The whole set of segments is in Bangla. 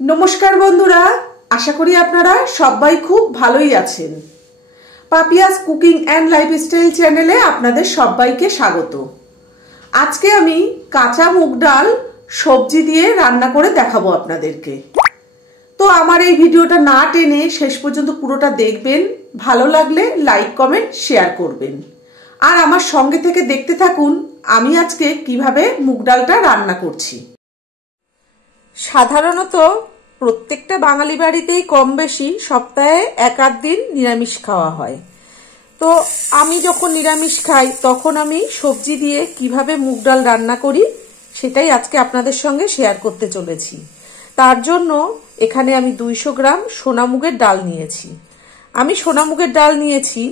নমস্কার বন্ধুরা, আশা করি আপনারা সবাই খুব ভালোই আছেন। পাপিয়াস কুকিং অ্যান্ড লাইফস্টাইল চ্যানেলে আপনাদের সবাইকে স্বাগত। আজকে আমি কাঁচা মুগ ডাল সবজি দিয়ে রান্না করে দেখাবো আপনাদেরকে। তো আমার এই ভিডিওটা না টেনে শেষ পর্যন্ত পুরোটা দেখবেন, ভালো লাগলে লাইক কমেন্ট শেয়ার করবেন আর আমার সঙ্গে থেকে দেখতে থাকুন আমি আজকে কিভাবে মুগ ডালটা রান্না করছি। সাধারণত প্রত্যেকটা বাঙালি বাড়িতেই কম বেশি সপ্তাহে এক আধ দিন নিরামিষ খাওয়া হয়। তো আমি যখন নিরামিষ খাই তখন আমি সবজি দিয়ে কিভাবে মুগ ডাল রান্না করি সেটাই আজকে আপনাদের সঙ্গে শেয়ার করতে চলেছি। তার জন্য এখানে আমি 200 গ্রাম সোনামুগের ডাল নিয়েছি। আমি সোনামুগের ডাল নিয়েছি,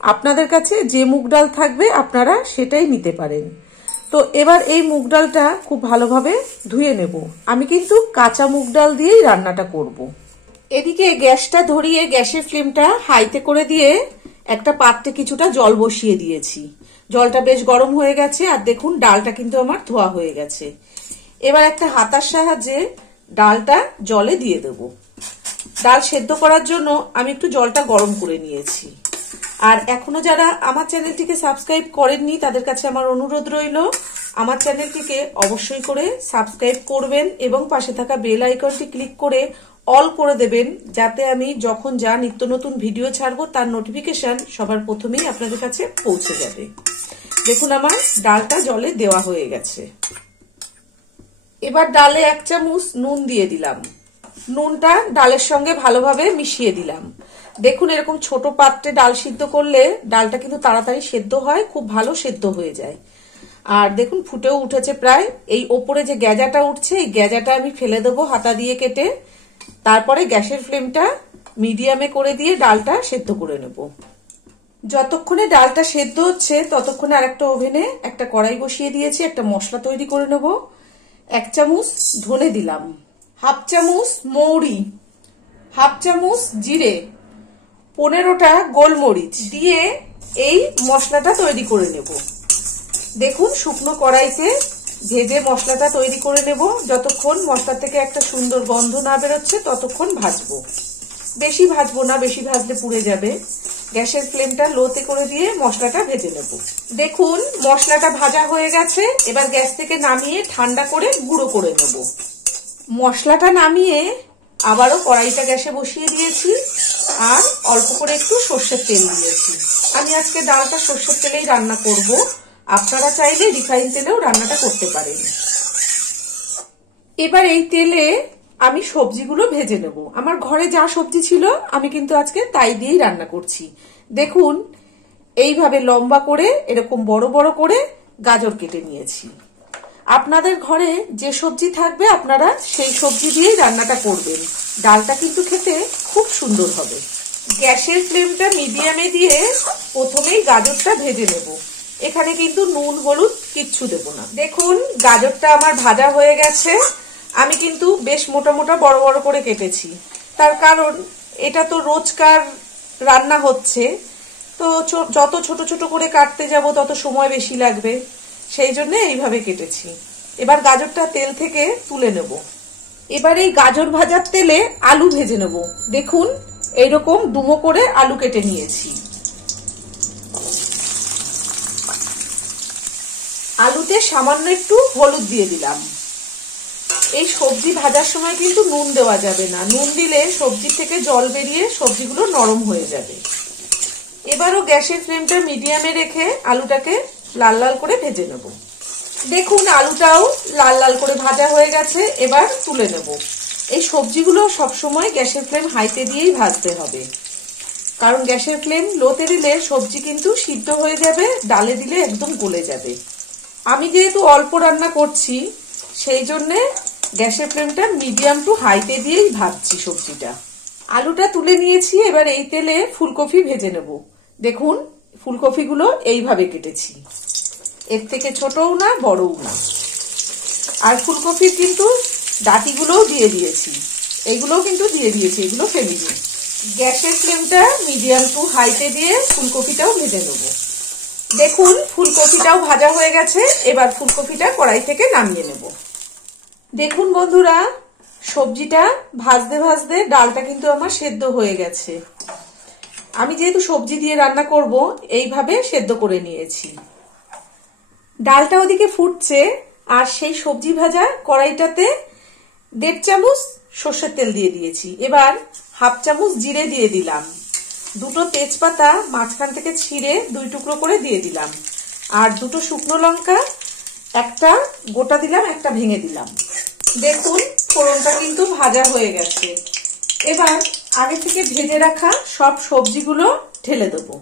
আপনাদের কাছে যে মুগ ডাল থাকবে আপনারা সেটাই নিতে পারেন। তো এবার এই মুগ ডালটা খুব ভালোভাবে ধুয়ে নেব। আমি কিন্তু কাঁচা মুগ ডাল দিয়েই রান্নাটা করব। এদিকে গ্যাসটা ধরিয়ে গ্যাসের ফ্লেমটা হাইতে করে দিয়ে একটা পাত্রে কিছুটা জল বসিয়ে দিয়েছি। জলটা বেশ গরম হয়ে গেছে আর দেখুন ডালটা কিন্তু আমার ধোয়া হয়ে গেছে। এবার একটা হাতার সাহায্যে ডালটা জলে দিয়ে দেব। ডাল সেদ্ধ করার জন্য আমি একটু জলটা গরম করে নিয়েছি। আর এখনো যারা আমার চ্যানেলটিকে সাবস্ক্রাইব করেননি তাদের কাছে আমার অনুরোধ রইল, আমার চ্যানেলটিকে অবশ্যই করে সাবস্ক্রাইব করবেন এবং পাশে থাকা বেল আইকনটি ক্লিক করে অল করে দেবেন, যাতে আমি যখন যা নিত্য নতুন ভিডিও ছাড়বো তার নোটিফিকেশন সবার প্রথমেই আপনাদের কাছে পৌঁছে যাবে। দেখুন আমার ডালটা জলে দেওয়া হয়ে গেছে। এবার ডালে 1 চামচ নুন দিয়ে দিলাম। নুনটা ডালের সঙ্গে ভালোভাবে মিশিয়ে দিলাম। দেখুন এরকম ছোট পাত্রে ডাল সিদ্ধ করলে ডালটা কিন্তু তাড়াতাড়ি সেদ্ধ হয়, খুব ভালো সেদ্ধ হয়ে যায়। আর দেখুন ফুটেও উঠেছে প্রায়। এই ওপরে যে গ্যাজাটা উঠছে এই গ্যাজাটা আমি ফেলে দেবো হাতা দিয়ে কেটে। তারপরে গ্যাসের ফ্লেমটা মিডিয়ামে করে দিয়ে ডালটা সেদ্ধ করে নেব। যতক্ষণে ডালটা সেদ্ধ হচ্ছে ততক্ষণে আরেকটা ওভেনে একটা কড়াই বসিয়ে দিয়েছি, একটা মশলা তৈরি করে নেব। 1 চামচ ধনে দিলাম, 1/2 চামচ মৌরি, 1/2 চামচ জিরে, 15টা গোলমরিচ দিয়ে এই মশলাটা তৈরি করে নেব। দেখুন শুকনো কড়াইতে ভেজে মশলাটা তৈরি করে নেব। যতক্ষণ মশলা থেকে একটা সুন্দর গন্ধ না বেরোচ্ছে ততক্ষণ ভাজবো। বেশি ভাজবো না, বেশি ভাজলে পুড়ে যাবে। গ্যাসের ফ্লেমটা লোতে করে দিয়ে মশলাটা ভেজে নেব। দেখুন মশলাটা ভাজা হয়ে গেছে। এবার গ্যাস থেকে নামিয়ে ঠান্ডা করে গুঁড়ো করে নেব। মশলাটা নামিয়ে আবারও কড়াইটা গ্যাসে বসিয়ে দিয়েছি আর অল্প করে একটু সর্ষের তেল দিয়েছি। আমি আজকে ডালটা সর্ষের তেলেই রান্না করব, আপনারা চাইলে রিফাইন তেলেও রান্নাটা করতে পারেন। এবার এই তেলে আমি সবজিগুলো ভেজে নেব। আমার ঘরে যা সবজি ছিল আমি কিন্তু আজকে তাই দিয়েই রান্না করছি। দেখুন এইভাবে লম্বা করে এরকম বড় বড় করে গাজর কেটে নিয়েছি। আপনাদের ঘরে যে সবজি থাকবে আপনারা সেই সবজি দিয়েই রান্নাটা করবেন। ডালটা কিন্তু খেতে খুব সুন্দর হবে। গ্যাসের ফ্লেমটা মিডিয়ামে দিয়ে প্রথমেই গাজরটা ভেজে নেব। এখানে কিন্তু নুন হলুদ কিচ্ছু দেব না। দেখুন গাজরটা আমার ভাজা হয়ে গেছে। আমি কিন্তু বেশ মোটা মোটা বড় বড় করে কেটেছি, তার কারণ এটা তো রোজকার রান্না হচ্ছে, তো যত ছোট ছোট করে কাটতে যাব তত সময় বেশি লাগবে, সেই জন্য এইভাবে কেটেছি। এবার গাজরটা তেল থেকে তুলে নেব। এবার এই গাজর ভাজার তেলে আলু ভেজে নেব। দেখুন এইরকম ডুমো করে আলু কেটে নিয়েছি। আলুতে সামান্য একটু হলুদ দিয়ে দিলাম। এই সবজি ভাজার সময় কিন্তু নুন দেওয়া যাবে না, নুন দিলে সবজি থেকে জল বেরিয়ে সবজিগুলো নরম হয়ে যাবে। এবারও গ্যাসের ফ্লেমটা মিডিয়ামে রেখে আলুটাকে লাল লাল করে ভেজে নেব। দেখুন আলুটাও লাল লাল করে ভাজা হয়ে গেছে, এবার তুলে নেব। এই সবজিগুলো সবসময় গ্যাসের ফ্লেম হাইতে দিয়েই ভাজতে হবে, কারণ গ্যাসের ফ্লেম লোতে দিলে সবজি কিন্তু সিদ্ধ হয়ে যাবে, ডালে দিলে একদম গলে যাবে। আমি যেহেতু অল্প রান্না করছি সেই জন্যে গ্যাসের ফ্লেমটা মিডিয়াম টু হাইতে দিয়েই ভাজছি সবজিটা। আলুটা তুলে নিয়েছি। এবার এই তেলে ফুলকপি ভেজে নেব। দেখুন ফুলকপিগুলো এইভাবে কেটেছি, এর থেকে ছোটও না বড়ও না। আর ফুলকপির কিন্তু ডাঁটিগুলোও দিয়ে দিয়েছি, এইগুলোও কিন্তু দিয়ে দিয়েছি, এগুলো ফেলে দিই। গ্যাসের ফ্লেমটা মিডিয়াম টু হাইতে দিয়ে ফুলকপিটাও ভেজে নেব। দেখুন ফুলকপিটাও ভাজা হয়ে গেছে। এবার ফুলকপিটা কড়াই থেকে নামিয়ে নেব। দেখুন বন্ধুরা সবজিটা ভাজতে ভাজতে ডালটা কিন্তু আমার সেদ্ধ হয়ে গেছে। আমি যেহেতু সবজি দিয়ে রান্না করব, এইভাবে সেদ্ধ করে নিয়েছি। ডালটা ওদিকে ফুটছে, আর সেই সবজি ভাজা কড়াইটাতে 1.5 চামচ সর্ষের তেল দিয়ে দিয়েছি। এবার 1/2 চামচ জিরে দিয়ে দিলাম, 2টো তেজপাতা মাঝখান থেকে ছিঁড়ে 2 টুকরো করে দিয়ে দিলাম, আর 2টো শুকনো লঙ্কা, একটা গোটা দিলাম, একটা ভেঙে দিলাম। দেখুন ফোড়নটা কিন্তু ভাজা হয়ে গেছে। এবার আগে থেকে ভেজে রাখা সব সবজিগুলো ঢেলে দেবো।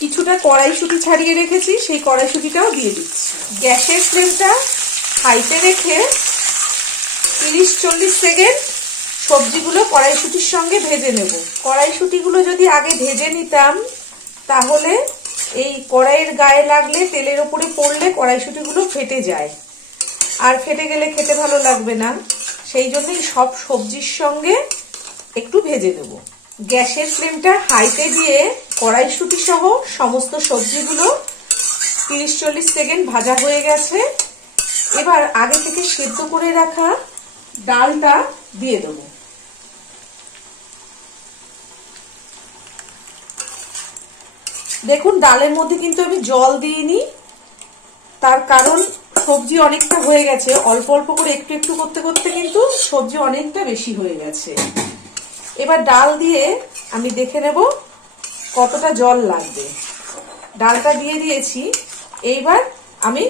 কিছুটা কড়াইশুঁটি ছাড়িয়ে রেখেছি, সেই কড়াইশুঁটিটাও দিয়ে দিচ্ছি। গ্যাসের ফ্লেমটা হাইতে রেখে 30-40 সেকেন্ড সবজিগুলো কড়াইশুঁটির সঙ্গে ভেজে নেব। কড়াইশুঁটিগুলো যদি আগে ভেজে নিতাম, তাহলে এই কড়াইয়ের গায়ে লাগলে, তেলের ওপরে পড়লে কড়াইশুঁটিগুলো ফেটে যায়, আর ফেটে গেলে খেতে ভালো লাগবে না। সেই জন্যই সব সবজির সঙ্গে একটু ভেজে নেব। গ্যাসের ফ্লেমটা হাইতে দিয়ে কড়াইশুঁটি সহ সমস্ত সবজিগুলো 30-40 সেকেন্ড ভাজা হয়ে গেছে। এবার আগে থেকে সেদ্ধ করে রাখা ডালটা দিয়ে দেব। দেখুন ডালের মধ্যে কিন্তু আমি জল দিইনি, তার কারণ সবজি অনেকটা হয়ে গেছে। অল্প অল্প করে একটু একটু করতে করতে কিন্তু সবজি অনেকটা বেশি হয়ে গেছে। এবার ডাল দিয়ে আমি দেখে নেব কতটা জল লাগবে। ডালটা দিয়ে দিয়েছি। এইবার আমি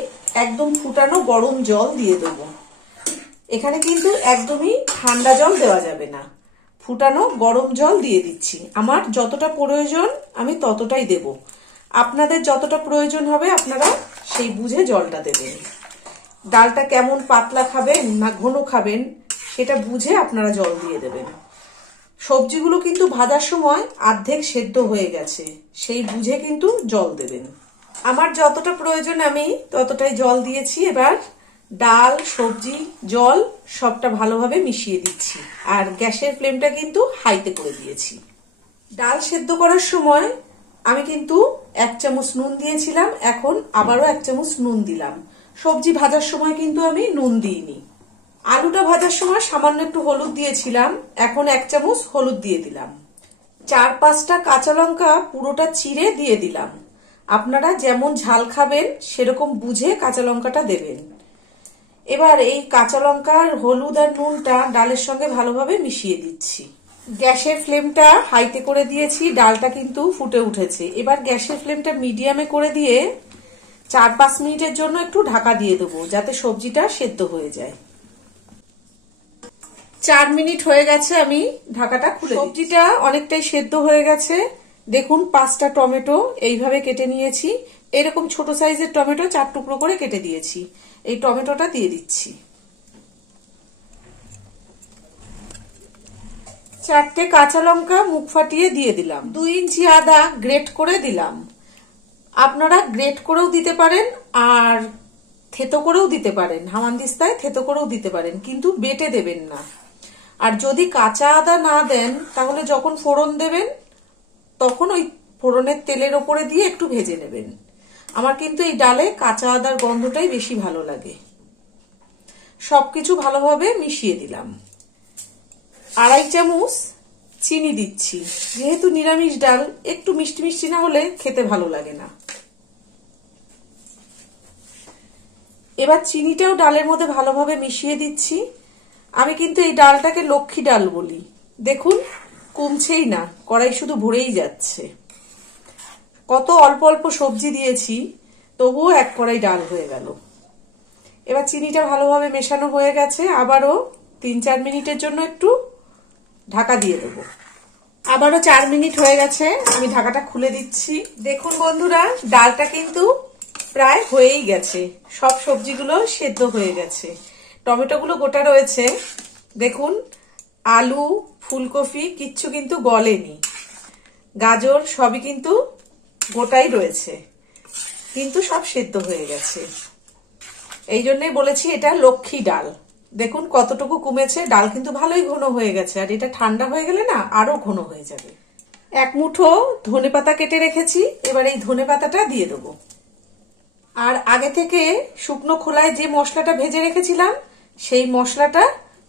একদম ফুটানো গরম জল দিয়ে দেব। এখানে কিন্তু একদমই ঠান্ডা জল দেওয়া যাবে না, ফুটানো গরম জল দিয়ে দিচ্ছি। আমার যতটা প্রয়োজন আমি ততটাই দেব। আপনাদের যতটা প্রয়োজন হবে আপনারা সেই বুঝে জলটা দেবেন। ডালটা কেমন পাতলা খাবেন না ঘন খাবেন সেটা বুঝে আপনারা জল দিয়ে দেবেন। সবজিগুলো কিন্তু ভাজার সময় অর্ধেক সেদ্ধ হয়ে গেছে, সেই বুঝে কিন্তু জল দেবেন। আমার যতটা প্রয়োজন আমি ততটাই জল দিয়েছি। এবার ডাল, সবজি, জল সবটা ভালোভাবে মিশিয়ে দিচ্ছি, আর গ্যাসের ফ্লেমটা কিন্তু হাইতে করে দিয়েছি। ডাল সেদ্ধ করার সময় আমি কিন্তু 1 চামচ নুন দিয়েছিলাম, এখন আবারও 1 চামচ নুন দিলাম। সবজি ভাজার সময় কিন্তু আমি নুন দিইনি। আলুটা ভাজার সময় সামান্য একটু হলুদ দিয়েছিলাম, এখন 1 চামচ হলুদ দিয়ে দিলাম। 4-5টা কাঁচা লঙ্কা পুরোটা চিড়ে দিয়ে দিলাম। আপনারা যেমন ঝাল খাবেন সেরকম বুঝে কাঁচা লঙ্কাটা দেবেন। এবার এই কাঁচা লঙ্কার হলুদ আর নুনটা ডালের সঙ্গে ভালোভাবে মিশিয়ে দিচ্ছি। গ্যাসের ফ্লেমটা হাইতে করে দিয়েছি, ডালটা কিন্তু ফুটে উঠেছে। এবার গ্যাসের ফ্লেমটা মিডিয়ামে করে দিয়ে 4-5 মিনিটের জন্য একটু ঢাকা দিয়ে দেবো, যাতে সবজিটা সেদ্ধ হয়ে যায়। 4 মিনিট হয়ে গেছে, আমি ঢাকাটা খুলে। সবজিটা অনেকটাই সেদ্ধ হয়ে গেছে। দেখুন 5টা টমেটো এইভাবে কেটে নিয়েছি। এরকম ছোট সাইজের টমেটো 4 টুকরো করে কেটে দিয়েছি। এই টমেটোটা দিয়ে দিচ্ছি। 4টে কাঁচা লঙ্কা মুখ ফাটিয়ে দিয়ে দিলাম। 2 ইঞ্চি আদা গ্রেট করে দিলাম। আপনারা গ্রেট করেও দিতে পারেন, আর থেতো করেও দিতে পারেন, হামানদিস্তায় থেতো করেও দিতে পারেন, কিন্তু বেটে দেবেন না। আর যদি কাঁচা আদা না দেন, তাহলে যখন ফোড়ন দেবেন তখন ওই ফোড়নের তেলের ওপরে দিয়ে একটু ভেজে নেবেন। আমার কিন্তু এই ডালে কাঁচা আদার গন্ধটাই বেশি ভালো লাগে। সবকিছু ভালোভাবে মিশিয়ে দিলাম। 2.5 চামচ চিনি দিচ্ছি, যেহেতু নিরামিষ ডাল একটু মিষ্টি মিষ্টি না হলে খেতে ভালো লাগে না। এবার চিনিটাও ডালের মধ্যে ভালোভাবে মিশিয়ে দিচ্ছি। আমি কিন্তু এই ডালটাকে লক্ষ্মী ডাল বলি। দেখুন কমছেই না, কড়াই শুধু ভরেই যাচ্ছে। কত অল্প অল্প সবজি দিয়েছি, তবুও 1 কড়াই ডাল হয়ে গেল। এবার চিনিটা ভালোভাবে মেশানো হয়ে গেছে, আবারও 3-4 মিনিটের জন্য একটু ঢাকা দিয়ে দেব। আবারও 4 মিনিট হয়ে গেছে, আমি ঢাকাটা খুলে দিচ্ছি। দেখুন বন্ধুরা, ডালটা কিন্তু প্রায় হয়েই গেছে, সব সবজিগুলো সেদ্ধ হয়ে গেছে। টমেটোগুলো গোটা রয়েছে। দেখুন আলু, ফুলকপি কিচ্ছু কিন্তু গলেনি, গাজর সবই কিন্তু গোটাই রয়েছে, কিন্তু সব সেদ্ধ হয়ে গেছে। এই জন্যই বলেছি এটা লক্ষ্মী ডাল। দেখুন কতটুকু কমেছে, ডাল কিন্তু ভালোই ঘন হয়ে গেছে, আর এটা ঠান্ডা হয়ে গেলে না আরো ঘন হয়ে যাবে। 1 মুঠো ধনেপাতা কেটে রেখেছি, এবার এই ধনেপাতাটা দিয়ে দেবো। আর আগে থেকে শুকনো খোলায় যে মশলাটা ভেজে রেখেছিলাম সেই মশলাটা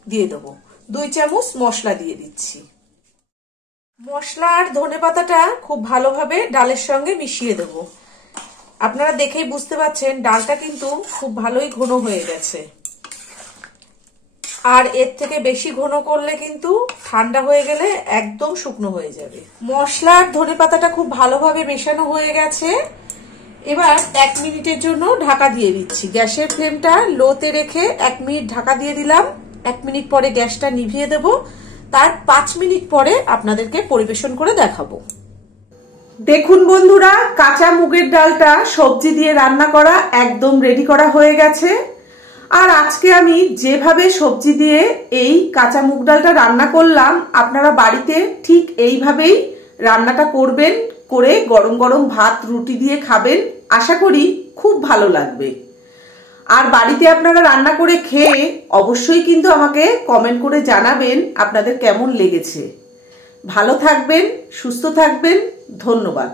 দিয়ে দেবো। 2 চামচ মশলা দিয়ে দিচ্ছি। মশলা আর ধনেপাতাটা খুব ভালোভাবে ডালের সঙ্গে মিশিয়ে দেবো। আপনারা দেখেই বুঝতে পারছেন ডালটা কিন্তু খুব ভালোই ঘন হয়ে গেছে। আর এর থেকে বেশি ঘন করলে কিন্তু ঠান্ডা হয়ে গেলে একদম শুকনো হয়ে যাবে। মশলা আর ধনেপাতাটা খুব ভালোভাবে মেশানো হয়ে গেছে। এবার 1 মিনিটের জন্য ঢাকা দিয়ে দিচ্ছি। গ্যাসের ফ্লেমটা লোতে রেখে 1 মিনিট ঢাকা দিয়ে দিলাম। 1 মিনিট পরে গ্যাসটা নিভিয়ে দেব। তার 5 মিনিট পরে আপনাদেরকে পরিবেশন করে দেখাবো। দেখুন বন্ধুরা, কাঁচা মুগের ডালটা সবজি দিয়ে রান্না করা একদম রেডি করা হয়ে গেছে। আর আজকে আমি যেভাবে সবজি দিয়ে এই কাঁচা মুগ ডালটা রান্না করলাম, আপনারা বাড়িতে ঠিক এইভাবেই রান্নাটা করবেন, করে গরম গরম ভাত রুটি দিয়ে খাবেন। আশা করি খুব ভালো লাগবে। আর বাড়িতে আপনারা রান্না করে খেয়ে অবশ্যই কিন্তু আমাকে কমেন্ট করে জানাবেন আপনাদের কেমন লেগেছে। ভালো থাকবেন, সুস্থ থাকবেন। ধন্যবাদ।